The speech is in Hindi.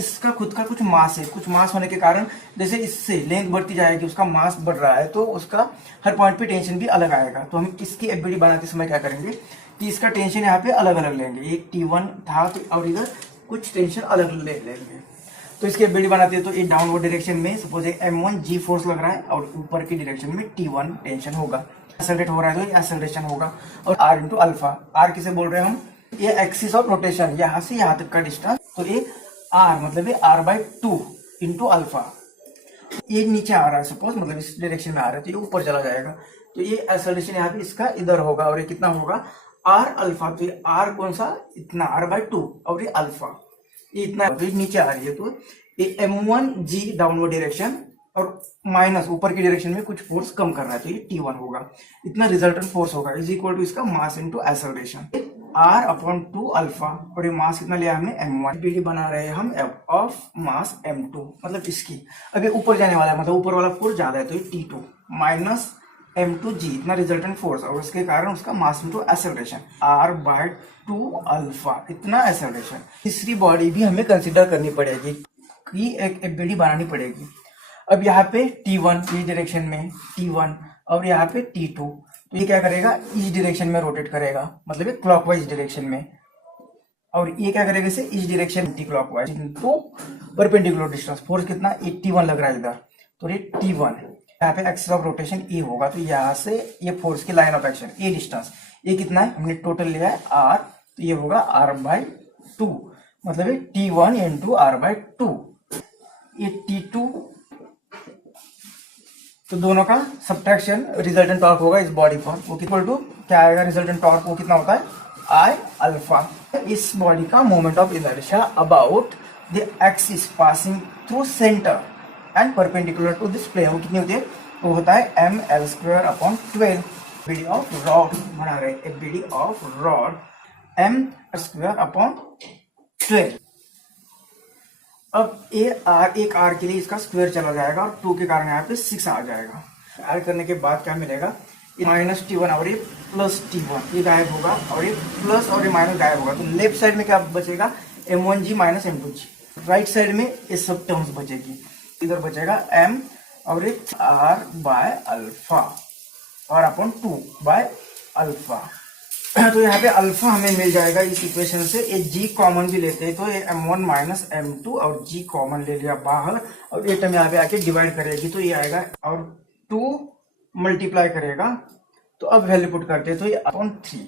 इसका खुद का कुछ मास है, कुछ मास होने के कारण जैसे इससे लेंथ बढ़ती जाएगी, उसका मास बढ़ रहा है, तो उसका हर पॉइंट पे टेंशन भी अलग आएगा। तो हम इसकी एफबीडी बनाते समय क्या करेंगे कि इसका टेंशन यहाँ पे अलग अलग लेंगे, ये T1 था और इधर कुछ टेंशन अलग ले लेंगे। तो इसकी एफबीडी बनाते हैं तो ये डाउनवर्ड डायरेक्शन में सपोज M1 G फोर्स लग रहा है और ऊपर की डायरेक्शन में T1 टेंशन होगा, एक्सेलरेट हो रहा है तो ये एक्सेलरेशन होगा। और R इंटू अल्फा, R किसे बोल रहे हैं हम, ये एक्सिस ऑफ रोटेशन यहाँ से यहाँ तक का डिस्टेंस, तो ये R मतलब ये R/2 इंटू अल्फा। ये नीचे आ रहा है सपोज, मतलब इस डायरेक्शन में आ रहा है तो ये ऊपर चला जाएगा, तो ये एक्सेलरेशन यहाँ पे इसका इधर होगा और ये कितना होगा R अल्फा। तो ये R कौन सा, इतना R/2 और ये अल्फा ये इतना, तो ये नीचे आ रही है तो ये M1 G डाउनवर्ड डायरेक्शन और माइनस ऊपर की डायरेक्शन में कुछ फोर्स कम कर रहा है तो ये T1 होगा, इतना रिजल्टेंट फोर्स होगा इज इक्वल टू इसका mass into acceleration R/2 alpha. और ये मास कितना लिया हमने M1, पीडी बना रहे हैं हम ऑफ मास M2, मतलब इसकी अभी ऊपर जाने वाला है, मतलब ऊपर वाला फोर्स ज्यादा है तो ये T2 माइनस M2G इतना रिजल्टेंट फोर्स और उसके कारण उसका mass into acceleration R/2 alpha इतना एक्सेलरेशन। तीसरी बॉडी भी हमें कंसिडर करनी पड़ेगी कि एक एफबीडी बनानी पड़ेगी। अब यहाँ पे T1 इस डायरेक्शन में T1 और यहाँ पे T2, तो ये क्या करेगा इस डायरेक्शन में रोटेट करेगा, मतलब ये क्लॉकवाइज डायरेक्शन में, और ये क्या करेगा इसे इस direction anti clockwise into perpendicular distance. Force कितना 81 लग रहा है इधर, तो ये T1 यहाँ पे एक्सिस ऑफ रोटेशन E होगा, तो यहाँ से ये फोर्स की लाइन ऑफ एक्शन ये डिस्टेंस ये कितना है हमने टोटल लिया है R, तो ये होगा R/2 मतलब ये T1 इंटू R/2, ये T2, तो दोनों का सब्ट्रैक्शन रिजल्टेंट टॉर्क होगा इस बॉडी पर, वो इक्वल टू क्या आएगा रिजल्टेंट टॉर्क, वो कितना होता है I अल्फा। इस बॉडी का moment of inertia about the axis passing through centre and perpendicular to this plane, वो कितनी होती है, वो होता है mL²/12। बीडी ऑफ रॉड बना रहे हैं, बीडी ऑफ रॉड m²/12। अब एक आर के लिए इसका स्क्वायर चला जाएगा और 2 के कारण यहाँ पे 6 आ जाएगा। ऐड करने के बाद क्या मिलेगा, माइनस T1 और ये प्लस T1 ये गायब होगा और ये प्लस और ये माइनस गायब होगा, तो लेफ्ट साइड में क्या बचेगा M1G minus M2G, right side में ये सब टर्म्स बचेगी, इधर बचेगा M और एक R/अल्फा और अपन 2/अल्फा। तो यहाँ पे अल्फा हमें मिल जाएगा इस इक्वेशन से, ये G कॉमन भी लेते हैं तो ये M1 माइनस M2 और G कॉमन ले लिया बाहर और ये टर्म यहाँ पे आके डिवाइड करेगी तो ये आएगा और 2 मल्टीप्लाई करेगा, तो अब वैल्यू पुट करते हैं तो ये अपॉन 3